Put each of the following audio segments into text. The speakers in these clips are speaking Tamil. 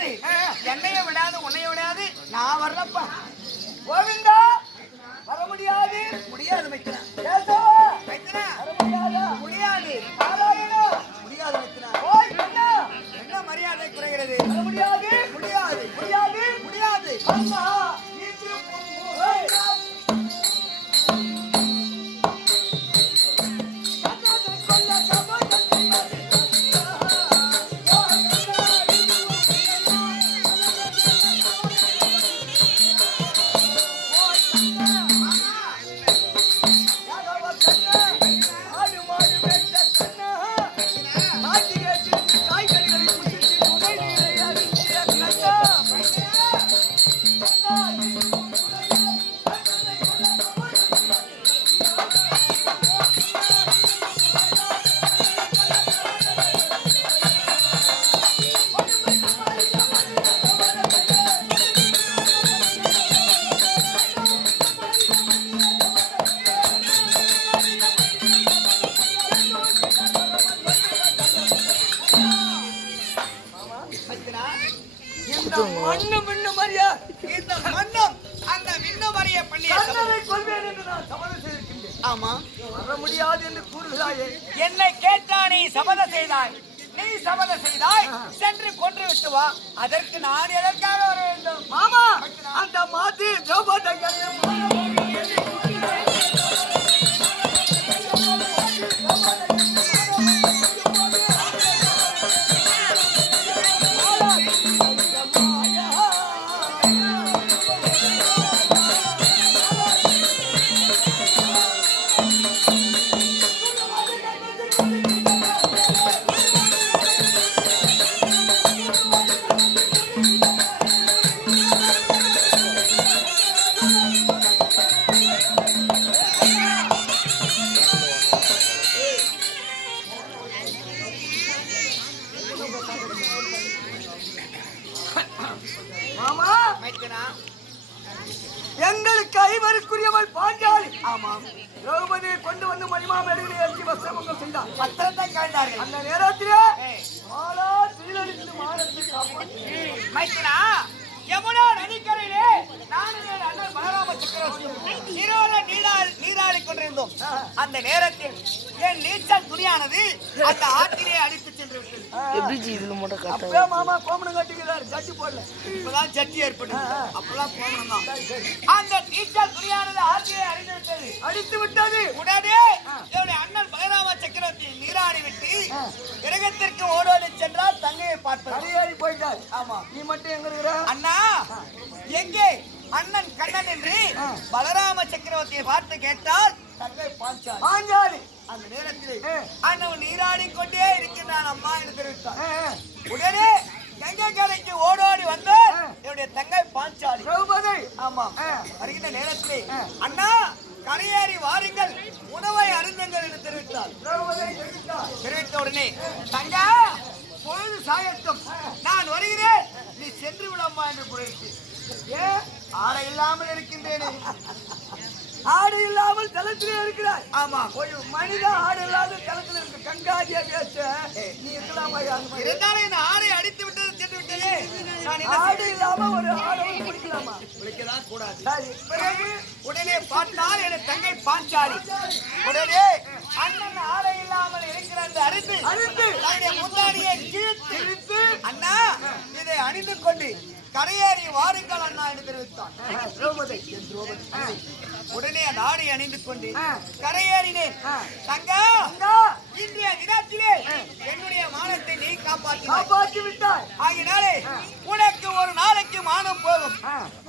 விடாது, என்னைய விடாது, உன்னைய விடாது, நான் வரலப்பா. கோவிந்தா வர முடியாது. முடியாது மைத்தனா. மைத்தனா முடியாது. முடியாது மைத்தனா. ஓய் அண்ணா, என்ன மரியாதை குறைகிறது? வர முடியாது. முடியாது. முடியாது. முடியாது. அண்ணா நீச்சு போய் என்னை கேட்டா நீ சபதம் செய்தாய். நீ சபதம் செய்தாய், சென்று கொன்று விட்டு வா. அதற்கு நான் எதற்காக வர வேண்டும்? மாமா அந்த மாத்தி எங்களுக்கு ஐவருக்குரியவள் பாஞ்சாலி. ஆமாம், திரௌபதியை கொண்டு வந்து மணிமாமேடையில் ஏற்றி வசமங்கம் செய்தார். பத்திரத்தை கேட்டார்கள். அந்த நேரத்திலே மாலா சீரழித்து மானத்தை மைத்திரா யமுனா நதிக்கரையிலே நானும் அண்ணன் பலராம சக்கரவர்த்தி நீராடி கொண்டிருந்தோம். அந்த நேரத்தில் என் நீச்சல் துணியானது அந்த ஆற்றிலே அடித்து சென்று விட்டது. அப்பவே மாமா கோமணம் கட்டிக்கிறார், ஜட்டி போடல, இப்பதான் ஜட்டி ஏற்பட்டது. அப்பெல்லாம் கோமணம் தான். அந்த நீச்சல் துணியானது ஆற்றிலே அடித்து விட்டது. உடனே என்னுடைய அண்ணன் பலராம சக்கரவர்த்தி நீராடி விட்டு கிரகத்திற்கு ஓடோடி சென்றால் தங்கையை பார்த்தார். போயிட்டார். ஆமா, நீ மட்டும் எங்க இருக்கிற? அண்ணா எங்கே? அண்ணன் கண்ணன் என்று பலராம சக்கரவர்த்தியை பார்த்து கேட்டால் தங்கை பாஞ்சாலி. அந்த நேரத்தில் அண்ணன் நீராடி கொண்டே இருக்கின்றான் அம்மா என்று தெரிவித்தார். உடனே கங்கை கரைக்கு ஓடோடி வந்து என்னுடைய தங்கை பாஞ்சாலி. ஆமா, வருகின்ற நேரத்தில் அண்ணா கரையேறி வாருங்கள், உணவை அருந்துங்கள் என்று தெரிவித்தார். தெரிவித்த உடனே தங்கா பொழுது சாயட்டும், நான் வருகிறேன், நீ சென்று விடம்மா என்று குறைத்து. ஏன் ஆடை இல்லாமல் இருக்கின்றேனே? ஆடு இல்லாமல் தளத்திலே இருக்கிறாய். ஆமா, ஒரு மனித ஆடு இல்லாத தளத்தில் இருக்க கங்காதியா பேச நீ இருக்கலாமா? இருந்தாலும் இந்த ஆடை அடித்து விட்டது, சென்று விட்டதே. ஆடு இல்லாம ஒரு ஆடை குடிக்கலாமா? குடிக்கதான் கூடாது. பிறகு உடனே பார்த்தால் என் தங்கை பாஞ்சாலி. உடனே அண்ணன் ஆடை இல்லாமல் இருக்கிற அந்த அரிந்து முந்தாடியை கிழித்து அண்ணா இதை அணிந்து கொண்டு கரையேறி வாருங்கள் அண்ணா என்று தெரிவித்தான். உடனே அந்த ஆடை அணிந்து கொண்டு கரையேறினேன். தங்கா இன்றைய தினத்திலே என்னுடைய மானத்தை நீ காப்பாற்றி விட்டாய். ஆகினாலே உனக்கு ஒரு நாளைக்கு மானம் போகும்.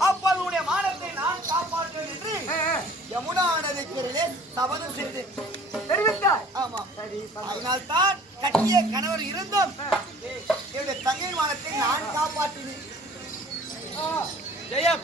அப்போது உன்னுடைய மானத்தை நான் காப்பாற்றுவேன் என்று யமுனா நதிக்கரையிலே சபதம் செய்து தெரிவித்தார். ஆமா, அதனால் தான் கட்டிய கணவர் இருந்தும் என்னுடைய தங்கை மானத்தை நான் காப்பாற்றினேன். ஜெயம்.